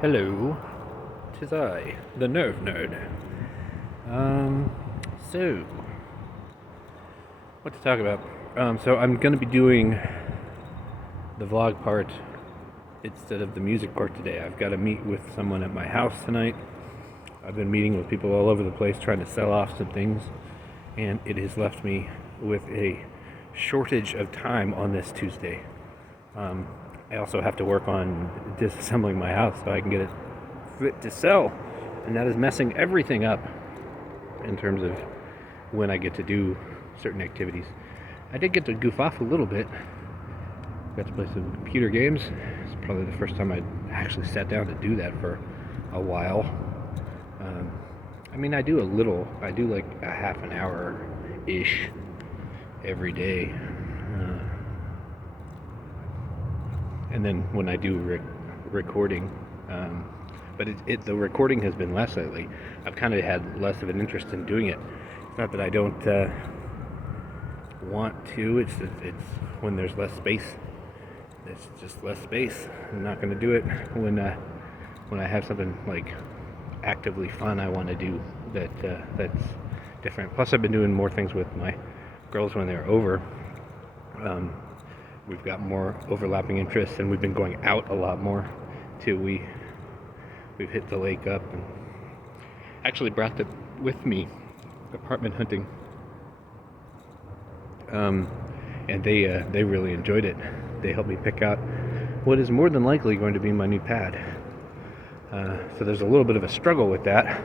Hello, 'tis I, the Nerve Nerd. So, what to talk about? So I'm gonna be doing the vlog part instead of the music part today. I've got to meet with someone at my house tonight. I've been meeting with people all over the place trying to sell off some things, and it has left me with a shortage of time on this Tuesday. I also have to work on disassembling my house so I can get it fit to sell, and that is messing everything up in terms of when I get to do certain activities. I did get to goof off a little bit. Got to play some computer games. It's probably the first time I actually sat down to do that for a while. I do a little. I do like a half an hour-ish every day. And then when I do recording, but the recording has been less lately. I've kind of had less of an interest in doing it. It's not that I don't want to. It's when there's less space. It's just less space. I'm not going to do it when I have something like actively fun I want to do that's different. Plus, I've been doing more things with my girls when they're over. We've got more overlapping interests, and we've been going out a lot more too. We've hit the lake up, and actually brought them with me apartment hunting, and they really enjoyed it. They helped me pick out what is more than likely going to be my new pad. So there's a little bit of a struggle with that,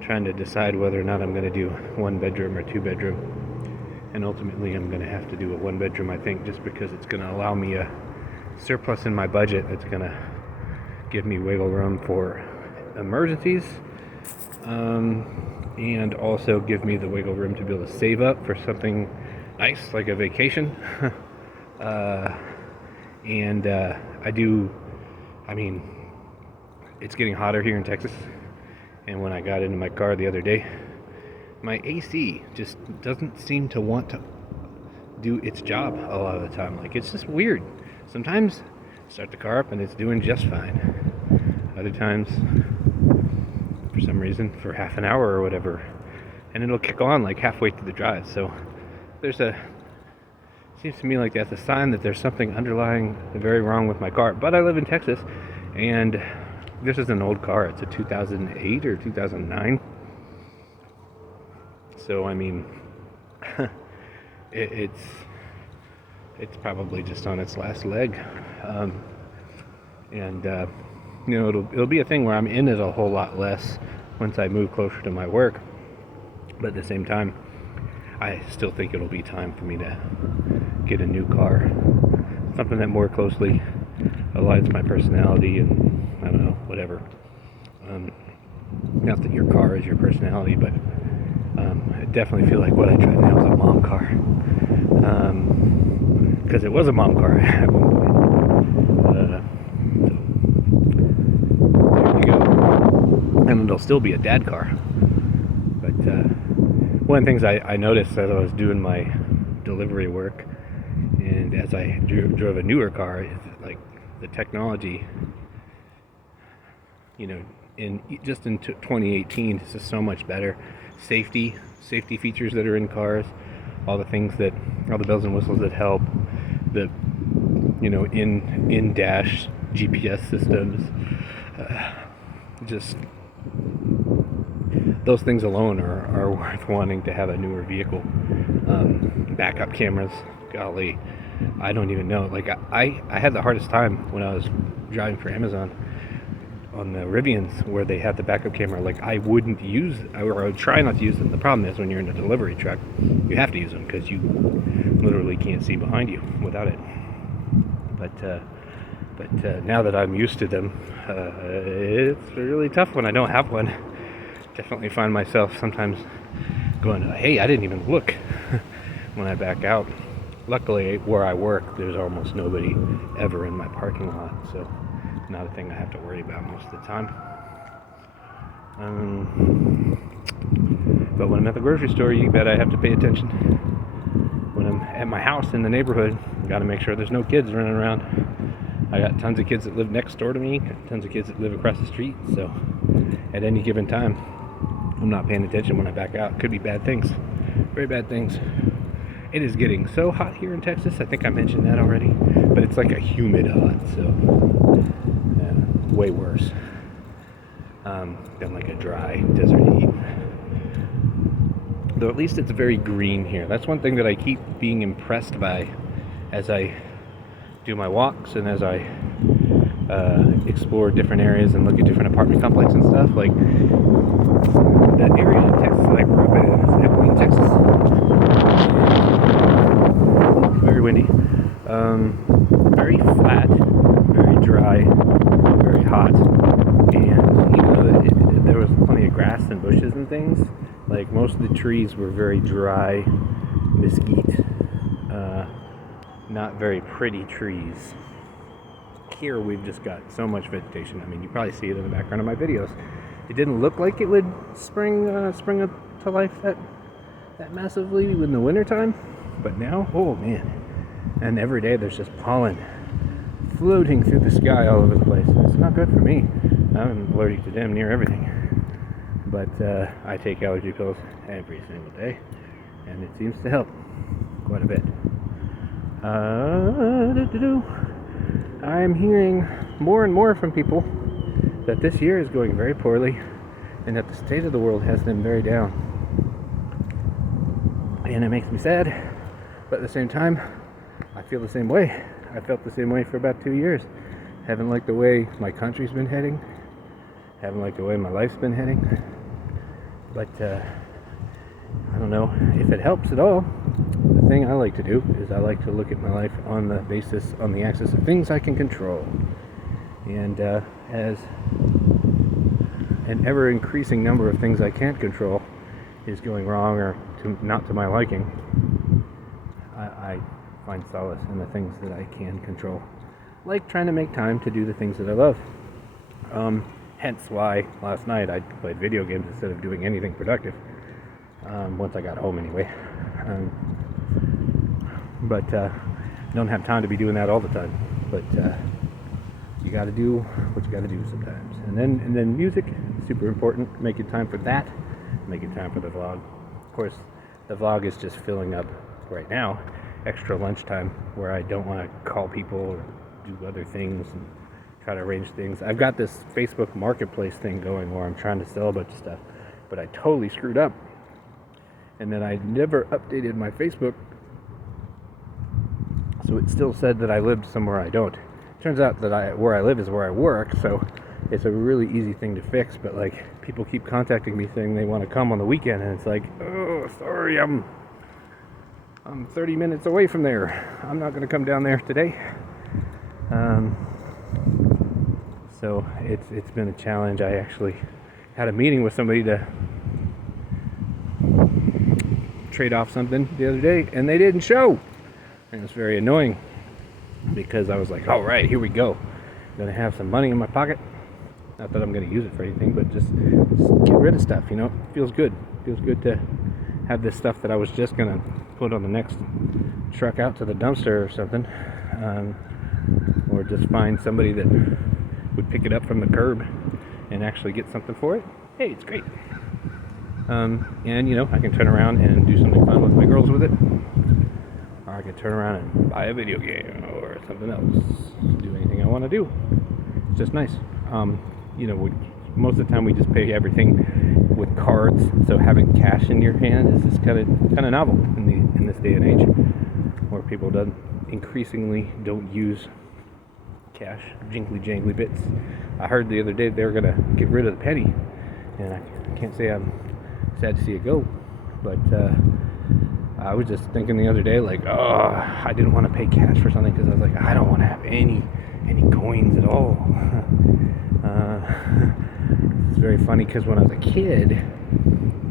trying to decide whether or not I'm going to do 1 bedroom or 2 bedroom. And ultimately, I'm going to have to do a 1 bedroom, I think, just because it's going to allow me a surplus in my budget that's going to give me wiggle room for emergencies, and also give me the wiggle room to be able to save up for something nice like a vacation. It's getting hotter here in Texas, and when I got into my car the other day, my AC just doesn't seem to want to do its job a lot of the time. Like, it's just weird. Sometimes I start the car up and it's doing just fine. Other times, for some reason, for half an hour or whatever, and it'll kick on like halfway through the drive. So seems to me like that's a sign that there's something underlying very wrong with my car. But I live in Texas, and this is an old car. It's a 2008 or 2009. So it's probably just on its last leg, it'll be a thing where I'm in it a whole lot less once I move closer to my work. But at the same time, I still think it'll be time for me to get a new car, something that more closely aligns my personality, and I don't know, whatever. Not that your car is your personality, but I definitely feel like what I drive now is a mom car, because it was a mom car at one point. So there you go. And it'll still be a dad car. But one of the things I noticed as I was doing my delivery work, and as I drove a newer car, is that, like, the technology, in 2018, is just so much better. Safety features that are in cars, all the bells and whistles that help, the in-dash GPS systems, just those things alone are worth wanting to have a newer vehicle. Backup cameras, golly, I don't even know. Like, I had the hardest time when I was driving for Amazon on the Rivians, where they had the backup camera. Like, I would try not to use them. The problem is, when you're in a delivery truck, you have to use them because you literally can't see behind you without it. But now that I'm used to them, it's really tough when I don't have one. Definitely find myself sometimes going, hey, I didn't even look when I back out. Luckily, where I work, there's almost nobody ever in my parking lot, so not a thing I have to worry about most of the time. But when I'm at the grocery store, you bet I have to pay attention. When I'm at my house in the neighborhood, got to make sure there's no kids running around. I got tons of kids that live next door to me, tons of kids that live across the street, so at any given time, I'm not paying attention when I back out. Could be bad things, very bad things. It is getting so hot here in Texas. I think I mentioned that already, but it's like a humid hot, so way worse than like a dry desert heat. Though at least it's very green here. That's one thing that I keep being impressed by as I do my walks and as I explore different areas and look at different apartment complexes and stuff. Like the area in Texas that I grew up in is Abilene, Texas. Very windy. Very flat, very dry, very hot, and even though there was plenty of grass and bushes and things, like most of the trees were very dry, mesquite, not very pretty trees. Here we've just got so much vegetation. I mean, you probably see it in the background of my videos. It didn't look like it would spring to life that massively in the wintertime, but now, oh man. And every day there's just pollen floating through the sky all over the place. It's not good for me. I'm allergic to damn near everything. But I take allergy pills every single day, and it seems to help quite a bit. I'm hearing more and more from people that this year is going very poorly and that the state of the world has them very down. And it makes me sad, but at the same time, I feel the same way. I felt the same way for about 2 years. Haven't liked the way my country's been heading. Haven't liked the way my life's been heading. But I don't know if it helps at all. The thing I like to do is I like to look at my life on the axis of things I can control. And as an ever increasing number of things I can't control is going wrong or not to my liking, I find solace in the things that I can control, like trying to make time to do the things that I love. Hence why last night I played video games instead of doing anything productive, once I got home anyway. But don't have time to be doing that all the time. But you got to do what you got to do sometimes. And then music, super important. Making time for that. Making time for the vlog. Of course, the vlog is just filling up right now. Extra lunchtime where I don't want to call people or do other things and try to arrange things. I've got this Facebook marketplace thing going where I'm trying to sell a bunch of stuff, but I totally screwed up. And then I never updated my Facebook, so it still said that I lived somewhere I don't. Turns out that where I live is where I work, so it's a really easy thing to fix. But like, people keep contacting me saying they want to come on the weekend, and it's like, oh, sorry, I'm 30 minutes away from there. I'm not going to come down there today. So it's been a challenge. I actually had a meeting with somebody to trade off something the other day, and they didn't show. And it was very annoying because I was like, all right, here we go. I'm going to have some money in my pocket. Not that I'm going to use it for anything, but just get rid of stuff, you know? It feels good. It feels good to have this stuff that I was just going to put on the next truck out to the dumpster or something. Or just find somebody that would pick it up from the curb and actually get something for it. Hey, it's great. And, you know, I can turn around and do something fun with my girls with it. Or I can turn around and buy a video game or something else. Do anything I want to do. It's just nice. You know, most of the time we just pay everything with cards, so having cash in your hand is just kind of novel in this day and age, where people increasingly don't use cash, jingly bits. I heard the other day they were gonna get rid of the penny, and I can't say I'm sad to see it go, but I was just thinking the other day, like, oh, I didn't want to pay cash for something because I was like, I don't want to have any coins at all. It's very funny because when I was a kid,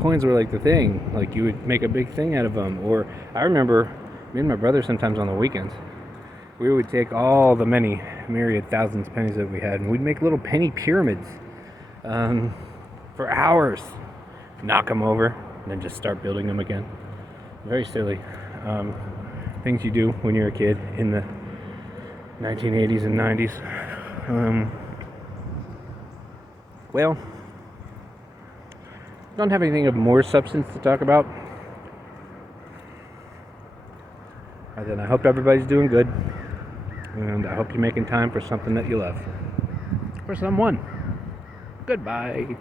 coins were like the thing. Like, you would make a big thing out of them. Or I remember me and my brother sometimes on the weekends, we would take all the many myriad thousands of pennies that we had, and we'd make little penny pyramids for hours, knock them over, and then just start building them again. Very silly things you do when you're a kid in the 1980s and 90s. Well, don't have anything of more substance to talk about. Other than I hope everybody's doing good, and I hope you're making time for something that you love. For someone. Goodbye.